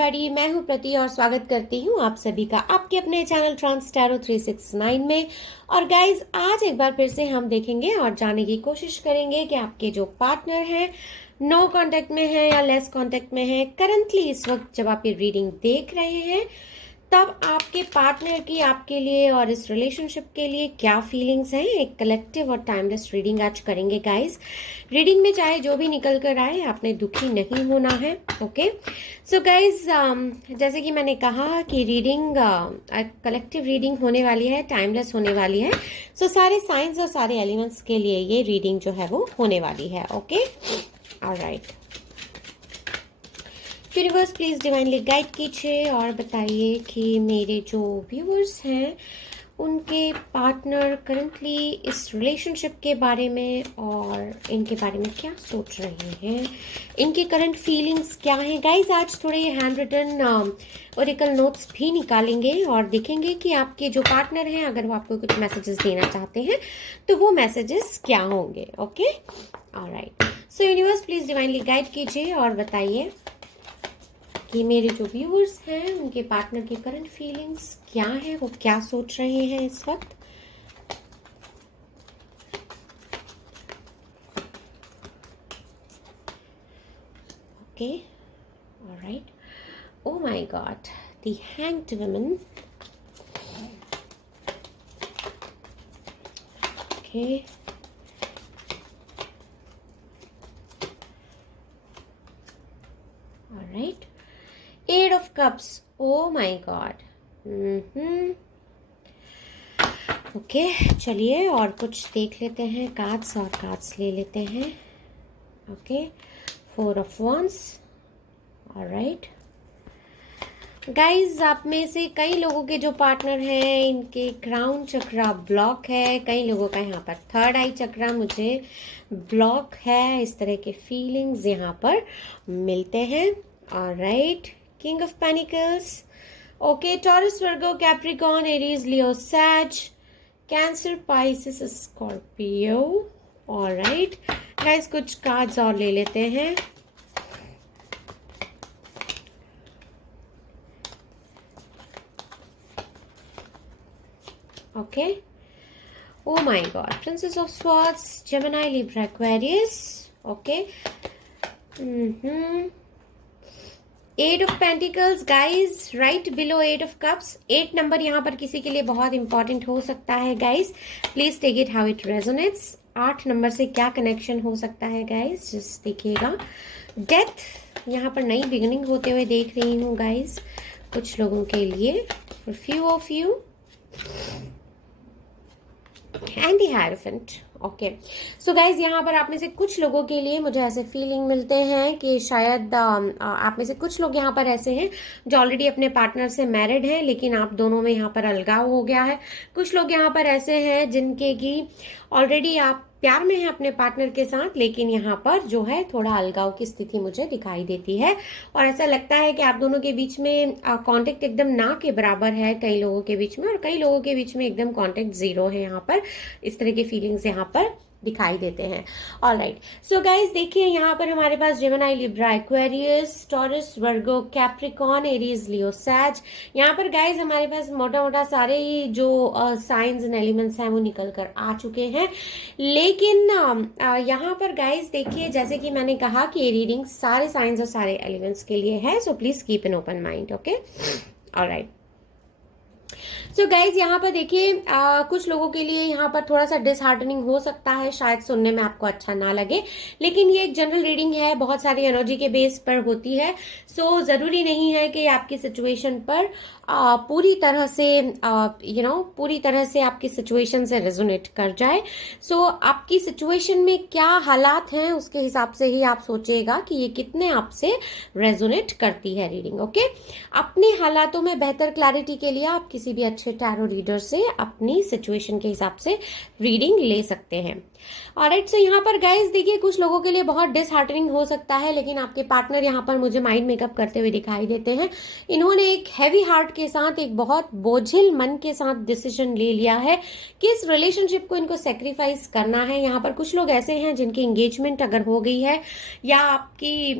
Everybody, मैं हूं प्रति और स्वागत करती हूं आप सभी का आपके अपने चैनल ट्रांस टैरो 369 में। और गाइज आज एक बार फिर से हम देखेंगे और जानने की कोशिश करेंगे कि आपके जो पार्टनर हैं नो कांटेक्ट में है या लेस कांटेक्ट में है। करंटली इस वक्त जब आप ये रीडिंग देख रहे हैं तब आपके पार्टनर की आपके लिए और इस रिलेशनशिप के लिए क्या फीलिंग्स हैं। एक कलेक्टिव और टाइमलेस रीडिंग आज करेंगे गाइस। रीडिंग में चाहे जो भी निकल कर आए आपने दुखी नहीं होना है। ओके सो गाइस, जैसे कि मैंने कहा कि रीडिंग कलेक्टिव रीडिंग होने वाली है, टाइमलेस होने वाली है। सो सारे साइंस और सारे एलिमेंट्स के लिए ये रीडिंग जो है वो होने वाली है। Okay alright, universe please divinely guide कीजिए और बताइए कि मेरे जो व्यूअर्स हैं उनके पार्टनर करंटली इस रिलेशनशिप के बारे में और इनके बारे में क्या सोच रहे हैं, इनके करंट फीलिंग्स क्या हैं। गाइस आज थोड़े हैंड रिटन ओरेकल नोट्स भी निकालेंगे और देखेंगे कि आपके जो पार्टनर हैं अगर वो आपको कुछ मैसेजेस देना चाहते हैं तो वो मैसेजेस क्या होंगे। Okay alright, so universe please divinely guide कीजिए और बताइए कि मेरे जो व्यूअर्स हैं उनके पार्टनर की करंट फीलिंग्स क्या है, वो क्या सोच रहे हैं इस वक्त। Okay alright, oh my God, the hanged woman. Okay alright, eight of cups, oh my God. Okay चलिए और कुछ देख लेते हैं, कार्ड्स और कार्ड्स ले लेते हैं। Okay four of wands. Alright guys, आप में से कई लोगों के जो पार्टनर हैं इनके क्राउन चक्रा ब्लॉक है, कई लोगों का यहाँ पर थर्ड आई चक्रा मुझे ब्लॉक है। इस तरह के फीलिंग्स यहाँ पर मिलते हैं। Alright, King of Pentacles. Okay, Taurus, Virgo, Capricorn, Aries, Leo, Sag, Cancer, Pisces, Scorpio. All right, guys, कुछ कार्ड्स और ले लेते हैं। Okay. Oh my God, Princess of Swords, Gemini, Libra, Aquarius. Okay. Eight of pentacles guys, right below eight of cups. 8 number यहाँ पर किसी के लिए बहुत इंपॉर्टेंट हो सकता है guys, please take it how it resonates. 8 number से क्या कनेक्शन हो सकता है गाइज, जस्ट देखिएगा। डेथ यहाँ पर नई बिगिनिंग होते हुए देख रही हूँ गाइज कुछ लोगों के लिए, for few of you. And the hierophant. Okay so guys, यहाँ पर आप में से कुछ लोगों के लिए मुझे ऐसे फीलिंग मिलते हैं कि शायद आप में से कुछ लोग यहाँ पर ऐसे हैं जो ऑलरेडी अपने पार्टनर से मैरिड हैं लेकिन आप दोनों में यहाँ पर अलगाव हो गया है। कुछ लोग यहाँ पर ऐसे हैं जिनके की ऑलरेडी आप प्यार में है अपने पार्टनर के साथ लेकिन यहाँ पर जो है थोड़ा अलगाव की स्थिति मुझे दिखाई देती है और ऐसा लगता है कि आप दोनों के बीच में कांटेक्ट एकदम ना के बराबर है कई लोगों के बीच में, और कई लोगों के बीच में एकदम कांटेक्ट जीरो है। यहाँ पर इस तरह के फीलिंग्स यहाँ पर दिखाई देते हैं। ऑलराइट सो गाइज देखिए, यहाँ पर हमारे पास जेमिनी, लिब्रा, एक्वेरियस, टॉरस, वर्गो, कैप्रिकॉर्न, एरीज, लियो, सैज। यहाँ पर गाइज हमारे पास मोटा मोटा सारे ही जो साइंस एंड एलिमेंट्स हैं वो निकल कर आ चुके हैं। लेकिन यहाँ पर गाइज देखिए, जैसे कि मैंने कहा कि ये रीडिंग सारे साइंस और सारे एलिमेंट्स के लिए है, so please keep an open mind. Okay alright, so guys यहाँ पर देखिए कुछ लोगों के लिए यहाँ पर थोड़ा सा डिसहार्टनिंग हो सकता है, शायद सुनने में आपको अच्छा ना लगे, लेकिन ये एक जनरल रीडिंग है, बहुत सारी एनर्जी के बेस पर होती है। सो जरूरी नहीं है कि आपकी सिचुएशन पर पूरी तरह से पूरी तरह से आपकी सिचुएशन से रेजोनेट कर जाए। सो आपकी सिचुएशन में क्या हालात हैं उसके हिसाब से ही आप सोचिएगा कि ये कितने आपसे रेजोनेट करती है रीडिंग। ओके अपने हालातों में बेहतर क्लैरिटी के लिए आप किसी भी अच्छे टैरो रीडर से अपनी सिचुएशन के हिसाब से रीडिंग ले सकते हैं। ऑलराइट, सो यहाँ पर गाइस देखिए कुछ लोगों के लिए बहुत डिसहार्टनिंग हो सकता है, लेकिन आपके पार्टनर यहाँ पर मुझे माइंड मेकअप करते हुए दिखाई देते हैं। इन्होंने एक हैवी हार्ट के साथ, एक बहुत बोझिल मन के साथ डिसीजन ले लिया है कि इस रिलेशनशिप को इनको सेक्रीफाइस करना है। यहाँ पर कुछ लोग ऐसे हैं जिनकी एंगेजमेंट अगर हो गई है या आपकी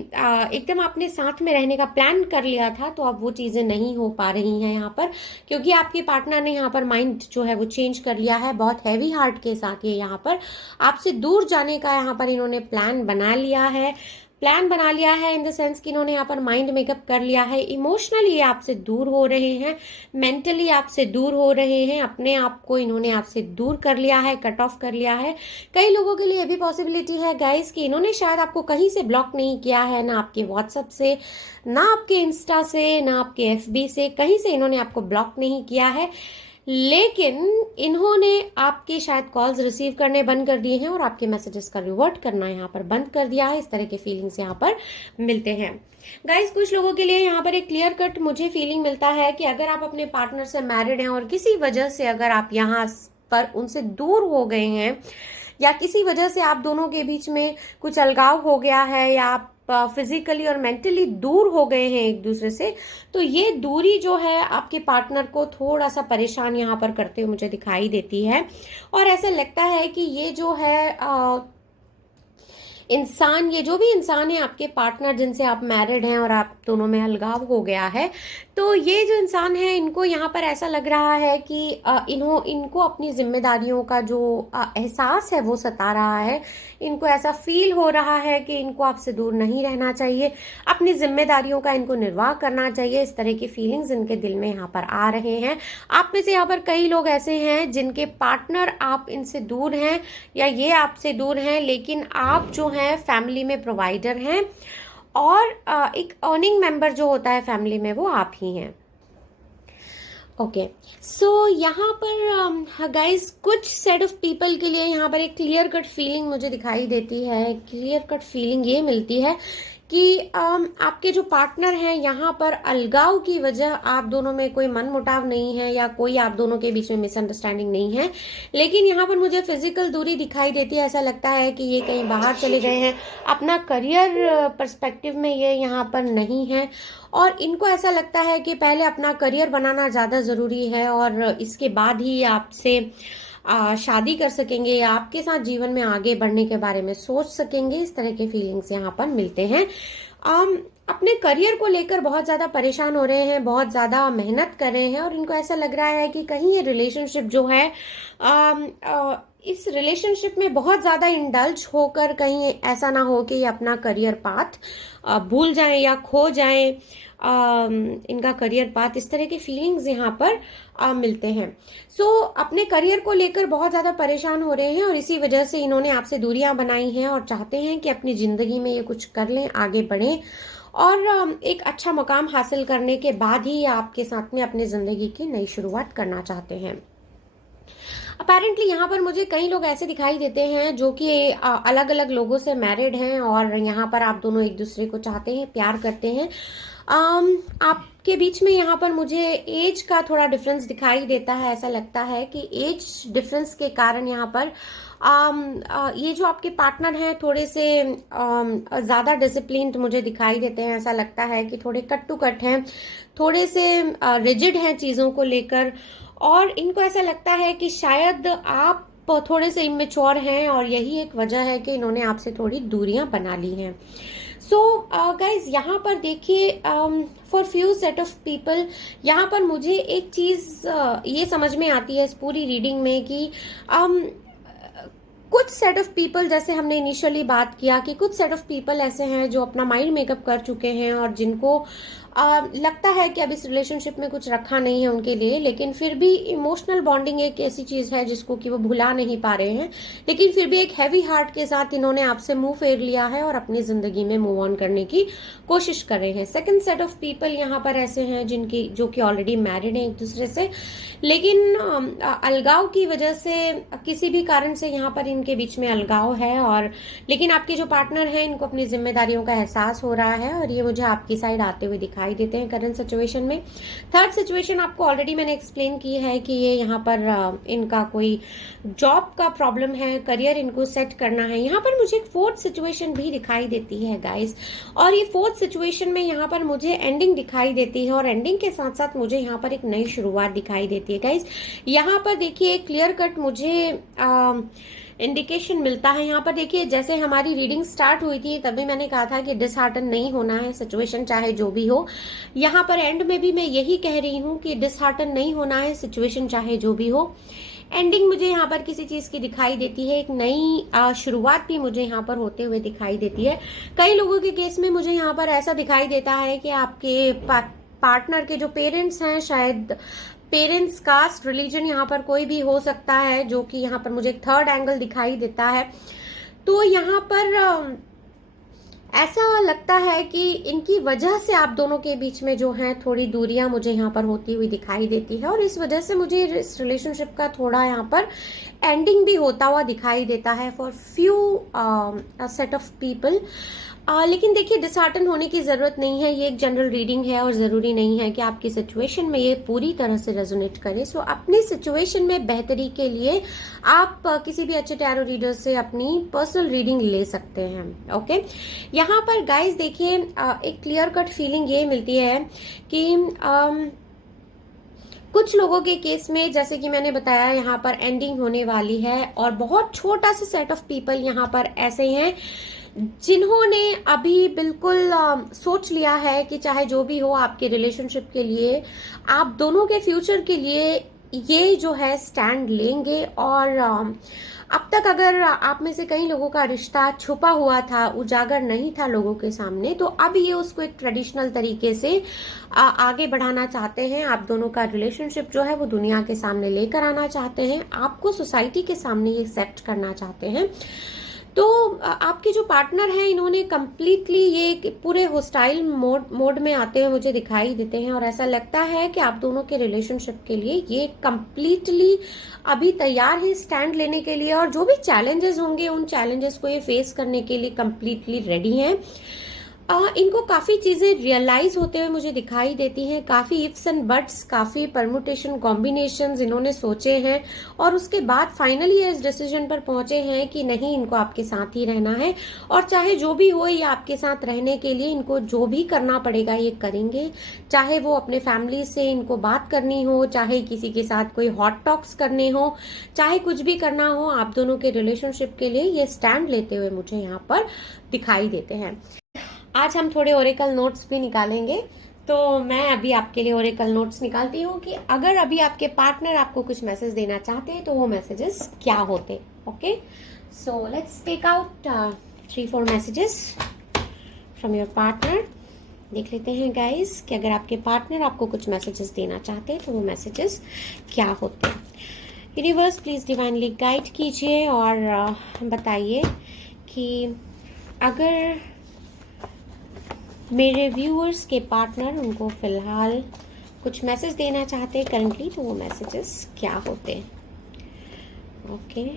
एकदम आपने साथ में रहने का प्लान कर लिया था, तो अब वो चीजें नहीं हो पा रही हैं यहाँ पर, क्योंकि आपके पार्टनर ने यहाँ पर माइंड जो है वो चेंज कर लिया है। बहुत हैवी हार्ट के साथ ये यहाँ पर आपसे दूर जाने का यहाँ पर इन्होंने प्लान बना लिया है। प्लान बना लिया है इन द सेंस कि इन्होंने यहाँ पर माइंड मेकअप कर लिया है। इमोशनली ये आपसे दूर हो रहे हैं, मेंटली आपसे दूर हो रहे हैं, अपने आप को इन्होंने आपसे दूर कर लिया है, कट ऑफ कर लिया है। कई लोगों के लिए भी पॉसिबिलिटी है गाइस कि इन्होंने शायद आपको कहीं से ब्लॉक नहीं किया है, ना आपके व्हाट्सएप से, ना आपके इंस्टा से, ना आपके एफबी से, कहीं से इन्होंने आपको ब्लॉक नहीं किया है, लेकिन इन्होंने आपके शायद कॉल्स रिसीव करने बंद कर दिए हैं और आपके मैसेजेस का रिवर्ट करना यहाँ पर बंद कर दिया है। इस तरह के फीलिंग्स यहाँ पर मिलते हैं गाइस। कुछ लोगों के लिए यहाँ पर एक क्लियर कट मुझे फीलिंग मिलता है कि अगर आप अपने पार्टनर से मैरिड हैं और किसी वजह से अगर आप यहाँ पर उनसे दूर हो गए हैं या किसी वजह से आप दोनों के बीच में कुछ अलगाव हो गया है या आप फिजिकली और मेंटली दूर हो गए हैं एक दूसरे से, तो ये दूरी जो है आपके पार्टनर को थोड़ा सा परेशान यहाँ पर करते हुए मुझे दिखाई देती है। और ऐसा लगता है कि ये जो है इंसान, ये जो भी इंसान है आपके पार्टनर जिनसे आप मैरिड हैं और आप दोनों में अलगाव हो गया है, तो ये जो इंसान है इनको यहाँ पर ऐसा लग रहा है कि इनको अपनी जिम्मेदारियों का जो एहसास है वो सता रहा है। इनको ऐसा फील हो रहा है कि इनको आपसे दूर नहीं रहना चाहिए, अपनी जिम्मेदारियों का इनको निर्वाह करना चाहिए। इस तरह की फीलिंग्स इनके दिल में यहाँ पर आ रहे हैं। आप में से यहाँ पर कई लोग ऐसे हैं जिनके पार्टनर आप इनसे दूर हैं या ये आपसे दूर हैं, लेकिन आप जो हैं फैमिली में प्रोवाइडर हैं और एक अर्निंग मेंबर जो होता है फैमिली में वो आप ही हैं। ओके, सो यहाँ पर गाइस कुछ सेट ऑफ पीपल के लिए यहाँ पर एक क्लियर कट फीलिंग मुझे दिखाई देती है। क्लियर कट फीलिंग ये मिलती है कि आपके जो पार्टनर हैं यहाँ पर अलगाव की वजह आप दोनों में कोई मनमुटाव नहीं है या कोई आप दोनों के बीच में मिसअंडरस्टैंडिंग नहीं है, लेकिन यहाँ पर मुझे फिजिकल दूरी दिखाई देती है। ऐसा लगता है कि ये कहीं बाहर चले गए हैं, अपना करियर पर्सपेक्टिव में ये यहाँ पर नहीं है और इनको ऐसा लगता है कि पहले अपना करियर बनाना ज़्यादा ज़रूरी है और इसके बाद ही आपसे शादी कर सकेंगे या आपके साथ जीवन में आगे बढ़ने के बारे में सोच सकेंगे। इस तरह के फीलिंग्स यहाँ पर मिलते हैं। अपने करियर को लेकर बहुत ज़्यादा परेशान हो रहे हैं, बहुत ज़्यादा मेहनत कर रहे हैं और इनको ऐसा लग रहा है कि कहीं ये रिलेशनशिप जो है इस रिलेशनशिप में बहुत ज़्यादा इंडल्ज होकर कहीं ऐसा ना हो कि ये अपना करियर पाथ भूल जाएं या खो जाएं इनका करियर पाथ। इस तरह की फीलिंग्स यहाँ पर मिलते हैं। सो अपने करियर को लेकर बहुत ज़्यादा परेशान हो रहे हैं और इसी वजह से इन्होंने आपसे दूरियां बनाई हैं और चाहते हैं कि अपनी ज़िंदगी में ये कुछ कर लें, आगे बढ़ें और एक अच्छा मुकाम हासिल करने के बाद ही आपके साथ में अपनी ज़िंदगी की नई शुरुआत करना चाहते हैं। अपेरेंटली यहाँ पर मुझे कई लोग ऐसे दिखाई देते हैं जो कि अलग अलग लोगों से मैरिड हैं और यहाँ पर आप दोनों एक दूसरे को चाहते हैं, प्यार करते हैं। आपके बीच में यहाँ पर मुझे एज का थोड़ा डिफरेंस दिखाई देता है। ऐसा लगता है कि एज डिफरेंस के कारण यहाँ पर ये जो आपके पार्टनर हैं थोड़े से ज़्यादा डिसिप्लिन्ड मुझे दिखाई देते हैं। ऐसा लगता है कि थोड़े कट टू कट हैं, थोड़े से रिजिड हैं चीज़ों को लेकर और इनको ऐसा लगता है कि शायद आप थोड़े से इमेच्योर हैं और यही एक वजह है कि इन्होंने आपसे थोड़ी दूरियां बना ली हैं। सो गाइज यहाँ पर देखिए for few set of people यहाँ पर मुझे एक चीज़ ये समझ में आती है इस पूरी रीडिंग में कि कुछ सेट ऑफ पीपल, जैसे हमने इनिशियली बात किया कि कुछ सेट ऑफ पीपल ऐसे हैं जो अपना माइंड मेकअप कर चुके हैं और जिनको लगता है कि अब इस रिलेशनशिप में कुछ रखा नहीं है उनके लिए, लेकिन फिर भी इमोशनल बॉन्डिंग एक ऐसी चीज़ है जिसको कि वो भुला नहीं पा रहे हैं, लेकिन फिर भी एक हैवी हार्ट के साथ इन्होंने आपसे मुंह फेर लिया है और अपनी ज़िंदगी में मूव ऑन करने की कोशिश कर रहे हैं। सेकेंड सेट ऑफ पीपल यहाँ पर ऐसे हैं जो कि ऑलरेडी मैरिड हैं एक दूसरे से, लेकिन अलगाव की वजह से किसी भी कारण से यहाँ पर इनके बीच में अलगाव है और लेकिन आपके जो पार्टनर हैं इनको अपनी जिम्मेदारियों का एहसास हो रहा है और ये मुझे आपकी साइड आते हुए दिखाई दिखाई देते हैं करंट सिचुएशन में। थर्ड सिचुएशन आपको ऑलरेडी मैंने एक्सप्लेन की है कि ये यहाँ पर इनका कोई जॉब का प्रॉब्लम है, करियर इनको सेट करना है। यहाँ पर मुझे एक फोर्थ सिचुएशन भी दिखाई देती है गाइस, और ये फोर्थ सिचुएशन में यहाँ पर मुझे एंडिंग दिखाई देती है, और एंडिंग के साथ साथ मुझे यहाँ पर एक नई शुरुआत दिखाई देती है गाइस। यहाँ पर देखिए क्लियर कट मुझे इंडिकेशन मिलता है। यहाँ पर देखिए जैसे हमारी रीडिंग स्टार्ट हुई थी तभी मैंने कहा था कि डिसहार्टन नहीं होना है, सिचुएशन चाहे जो भी हो। यहाँ पर एंड में भी मैं यही कह रही हूँ कि डिसहार्टन नहीं होना है, सिचुएशन चाहे जो भी हो। एंडिंग मुझे यहाँ पर किसी चीज की दिखाई देती है, एक नई शुरुआत भी मुझे यहाँ पर होते हुए दिखाई देती है। कई लोगों के केस में मुझे यहाँ पर ऐसा दिखाई देता है कि आपके पार्टनर के जो पेरेंट्स हैं, शायद पेरेंट्स, कास्ट, रिलीजन यहाँ पर कोई भी हो सकता है, जो कि यहाँ पर मुझे एक थर्ड एंगल दिखाई देता है। तो यहाँ पर ऐसा लगता है कि इनकी वजह से आप दोनों के बीच में जो है थोड़ी दूरियां मुझे यहाँ पर होती हुई दिखाई देती है, और इस वजह से मुझे इस रिलेशनशिप का थोड़ा यहाँ पर एंडिंग भी होता हुआ दिखाई देता है for few set of people. लेकिन देखिए डिसहार्टन होने की जरूरत नहीं है, ये एक जनरल रीडिंग है और जरूरी नहीं है कि आपकी सिचुएशन में ये पूरी तरह से रेजोनेट करे। सो अपनी सिचुएशन में बेहतरी के लिए आप किसी भी अच्छे टैरो रीडर से अपनी पर्सनल रीडिंग ले सकते हैं। ओके, यहाँ पर गाइस देखिए एक क्लियर कट फीलिंग ये मिलती है कि कुछ लोगों के केस में जैसे कि मैंने बताया यहाँ पर एंडिंग होने वाली है, और बहुत छोटा सा सेट ऑफ पीपल यहाँ पर ऐसे हैं जिन्होंने अभी बिल्कुल सोच लिया है कि चाहे जो भी हो आपके रिलेशनशिप के लिए, आप दोनों के फ्यूचर के लिए ये जो है स्टैंड लेंगे। और अब तक अगर आप में से कई लोगों का रिश्ता छुपा हुआ था, उजागर नहीं था लोगों के सामने, तो अब ये उसको एक ट्रेडिशनल तरीके से आगे बढ़ाना चाहते हैं। आप दोनों का रिलेशनशिप जो है वो दुनिया के सामने लेकर आना चाहते हैं, आपको सोसाइटी के सामने ये एक्सेप्ट करना चाहते हैं। तो आपके जो पार्टनर हैं इन्होंने कंप्लीटली ये पूरे होस्टाइल मोड में आते हुए मुझे दिखाई देते हैं, और ऐसा लगता है कि आप दोनों के रिलेशनशिप के लिए ये कंप्लीटली अभी तैयार है स्टैंड लेने के लिए, और जो भी चैलेंजेस होंगे उन चैलेंजेस को ये फेस करने के लिए कंप्लीटली रेडी हैं। इनको काफी चीजें रियलाइज होते हुए मुझे दिखाई देती हैं, काफी इफ्स एंड बट्स, काफी परमुटेशन कॉम्बिनेशंस इन्होंने सोचे हैं, और उसके बाद फाइनली इस डिसीजन पर पहुंचे हैं कि नहीं, इनको आपके साथ ही रहना है, और चाहे जो भी हो ये आपके साथ रहने के लिए इनको जो भी करना पड़ेगा ये करेंगे। चाहे वो अपने फैमिली से इनको बात करनी हो, चाहे किसी के साथ कोई हॉट टॉक्स करने हो, चाहे कुछ भी करना हो, आप दोनों के रिलेशनशिप के लिए ये स्टैंड लेते हुए मुझे यहाँ पर दिखाई देते हैं। आज हम थोड़े ओरेकल नोट्स भी निकालेंगे, तो मैं अभी आपके लिए ओरेकल नोट्स निकालती हूँ कि अगर अभी आपके पार्टनर आपको कुछ मैसेज देना चाहते हैं तो वो मैसेजेस क्या होते। Okay, so let's take out 3-4 messages from your partner. देख लेते हैं गाइस कि अगर आपके पार्टनर आपको कुछ मैसेजेस देना चाहते हैं तो वो मैसेजेस क्या होते हैं। यूनिवर्स प्लीज डिवाइनली गाइड कीजिए और बताइए कि अगर मेरे व्यूअर्स के पार्टनर उनको फिलहाल कुछ मैसेज देना चाहते हैं करंटली तो वो मैसेजेस क्या होते हैं। Okay,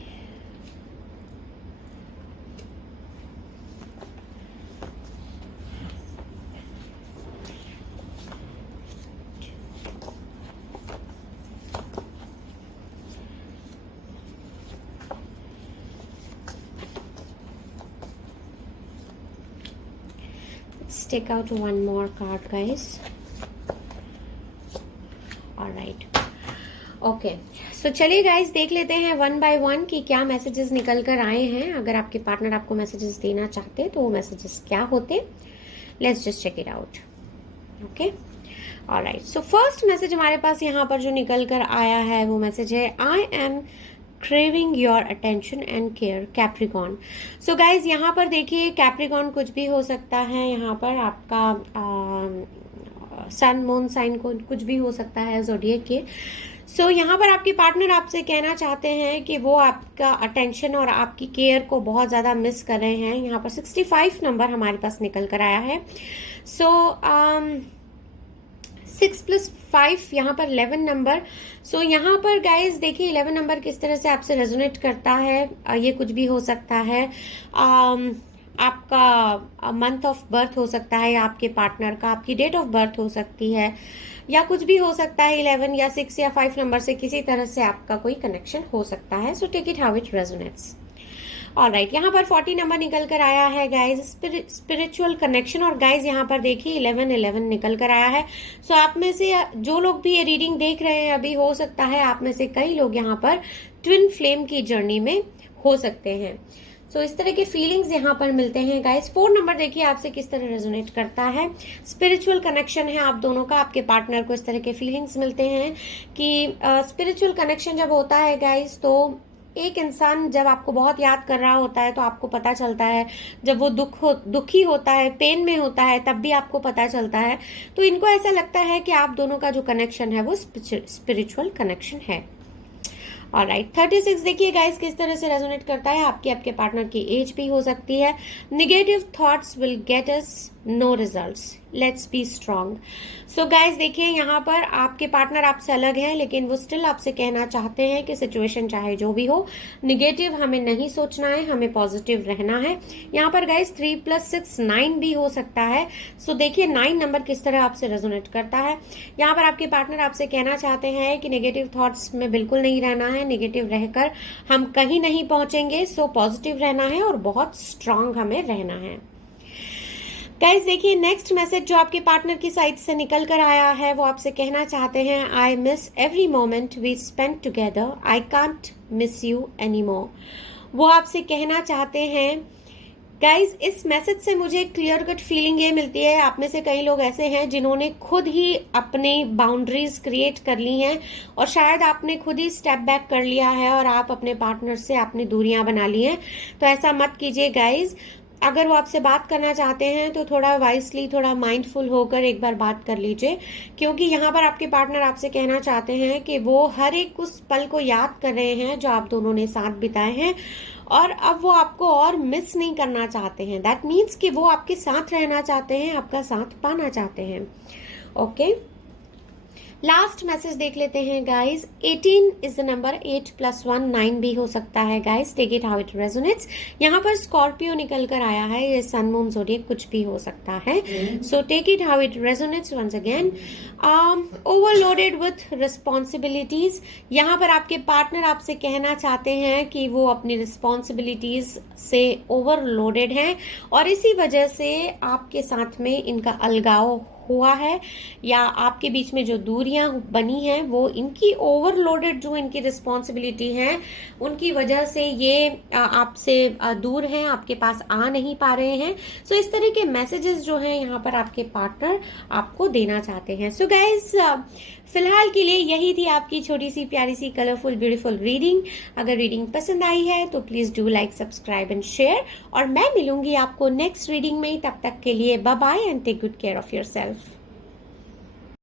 let's take out one more card guys. All right, okay, so चलिए गाइस देख लेते हैं 1 बाय 1 कि क्या मैसेजेस निकल कर आए हैं। अगर आपके पार्टनर आपको मैसेजेस देना चाहते हैं तो वो मैसेजेस क्या होते। Let's just check it out. Okay, alright, so first message हमारे पास यहाँ पर जो निकल कर आया है वो मैसेज है I am craving your attention and care Capricorn. So guys यहाँ पर देखिए कैप्रिकॉन कुछ भी हो सकता है, यहाँ पर आपका सन मून साइन को कुछ भी हो सकता है ज़ोडिएक के। सो यहाँ पर आपके पार्टनर आपसे कहना चाहते हैं कि वो आपका अटेंशन और आपकी केयर को बहुत ज़्यादा मिस कर रहे हैं। यहाँ पर 65 नंबर हमारे पास निकल कर आया है। सो 6 + 5 यहाँ पर 11 नंबर। सो यहाँ पर गाइज देखिए 11 नंबर किस तरह से आपसे रेजोनेट करता है। ये कुछ भी हो सकता है। आपका मंथ ऑफ बर्थ हो सकता है, या आपके पार्टनर का आपकी डेट ऑफ बर्थ हो सकती है, या कुछ भी हो सकता है, 11 या 6 या 5 नंबर से किसी तरह से आपका कोई कनेक्शन हो सकता है. So take it how it resonates. Alright, यहाँ पर 40 नंबर निकल कर आया है गाइज, स्पिरिचुअल कनेक्शन. और गाइज यहाँ पर देखिए 11 निकल कर आया है. सो आप में से जो लोग भी ये रीडिंग देख रहे हैं अभी, हो सकता है आप में से कई लोग यहाँ पर ट्विन फ्लेम की जर्नी में हो सकते हैं. सो इस तरह के फीलिंग्स यहाँ पर मिलते हैं गाइस. 4 नंबर देखिए आपसे किस तरह रेजोनेट करता है. स्पिरिचुअल कनेक्शन है आप दोनों का, आपके पार्टनर को इस तरह के फीलिंग्स मिलते हैं कि स्पिरिचुअल कनेक्शन जब होता है गाइस, तो एक इंसान जब आपको बहुत याद कर रहा होता है तो आपको पता चलता है, जब वो दुखी होता है, पेन में होता है, तब भी आपको पता चलता है. तो इनको ऐसा लगता है कि आप दोनों का जो कनेक्शन है वो स्पिरिचुअल कनेक्शन है. ऑलराइट, 36 देखिए गाइस किस तरह से रेजोनेट करता है. आपके पार्टनर की एज भी हो सकती है. Negative thoughts will get us know results, let's be strong. So guys देखिए यहाँ पर आपके पार्टनर आपसे अलग हैं, लेकिन वो स्टिल आपसे कहना चाहते हैं कि सिचुएशन चाहे जो भी हो, निगेटिव हमें नहीं सोचना है, हमें पॉजिटिव रहना है. यहाँ पर गाइस 3 + 6 9 भी हो सकता है. सो देखिए 9 नंबर किस तरह आपसे रेजोनेट करता है. यहाँ पर आपके पार्टनर आपसे कहना चाहते हैं कि नेगेटिव थॉट्स में बिल्कुल नहीं रहना है, नेगेटिव रहकर हम कहीं नहीं पहुंचेंगे. सो पॉजिटिव रहना है और बहुत स्ट्रांग हमें रहना है. गाइज देखिए नेक्स्ट मैसेज जो आपके पार्टनर की साइड से निकल कर आया है, वो आपसे कहना चाहते हैं, I miss every moment we spend together, I can't miss you any more. वो आपसे कहना चाहते हैं. गाइज इस मैसेज से मुझे क्लियर कट फीलिंग ये मिलती है, आप में से कई लोग ऐसे हैं जिन्होंने खुद ही अपनी बाउंड्रीज क्रिएट कर ली हैं, और शायद आपने खुद ही स्टेप बैक कर लिया है और आप अपने पार्टनर से आपने दूरियां बना ली हैं. तो ऐसा मत कीजिए गाइज. अगर वो आपसे बात करना चाहते हैं तो थोड़ा वाइसली, थोड़ा माइंडफुल होकर एक बार बात कर लीजिए, क्योंकि यहाँ पर आपके पार्टनर आपसे कहना चाहते हैं कि वो हर एक उस पल को याद कर रहे हैं जो आप दोनों ने साथ बिताए हैं, और अब वो आपको और मिस नहीं करना चाहते हैं. दैट मीन्स कि वो आपके साथ रहना चाहते हैं, आपका साथ पाना चाहते हैं. ओके, लास्ट मैसेज देख लेते हैं गाइस. 18 is the number. 8 + 1 9 भी हो सकता है guys. Take it how it resonates. यहाँ पर स्कॉर्पियो निकल कर आया है, ये सन मून ज़ोडिएक कुछ भी हो सकता है. So take it how it resonates once again. Overloaded with responsibilities. यहाँ पर आपके पार्टनर आपसे कहना चाहते हैं कि वो अपनी रिस्पॉन्सिबिलिटीज से ओवरलोडेड हैं, और इसी वजह से आपके साथ में इनका अलगाव हुआ है, या आपके बीच में जो दूरियां बनी हैं वो इनकी ओवरलोडेड जो इनकी रिस्पॉन्सिबिलिटी है उनकी वजह से ये आपसे दूर हैं, आपके पास आ नहीं पा रहे हैं. सो इस तरह के मैसेजेस जो हैं यहाँ पर आपके पार्टनर आपको देना चाहते हैं. सो गाइज फिलहाल के लिए यही थी आपकी छोटी सी प्यारी सी कलरफुल ब्यूटीफुल रीडिंग. अगर रीडिंग पसंद आई है तो please do like, subscribe and share, और मैं मिलूंगी आपको नेक्स्ट रीडिंग में. तब तक के लिए bye bye and take good care of yourself.